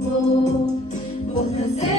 bold, both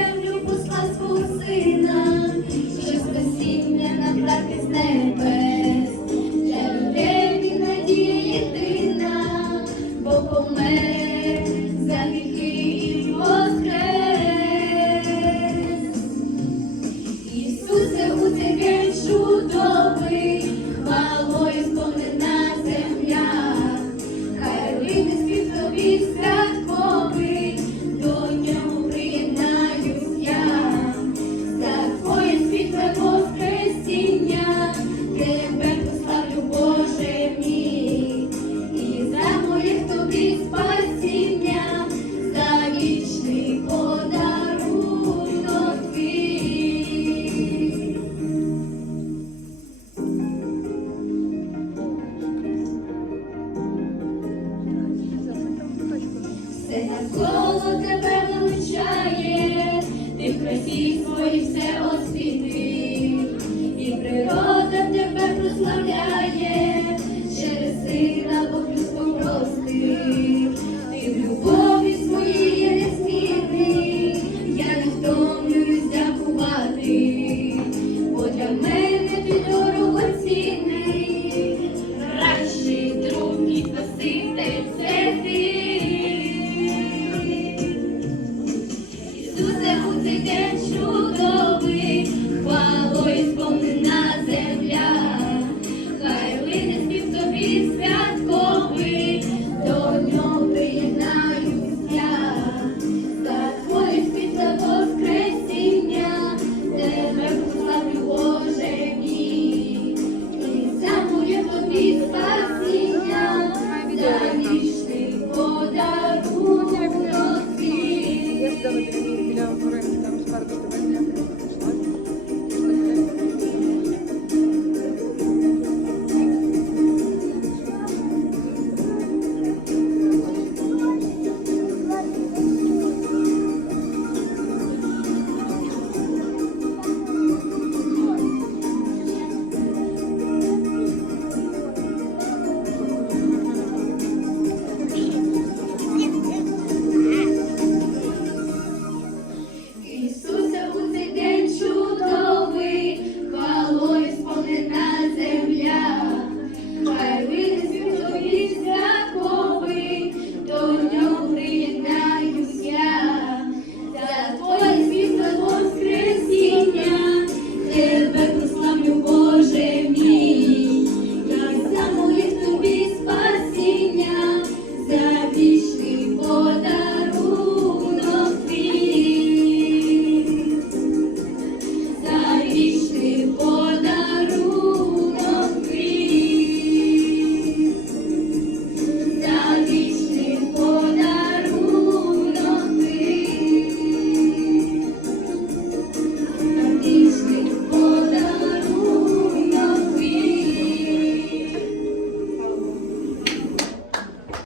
Нас коло тебе влучає, ти в красі свої все освітлює.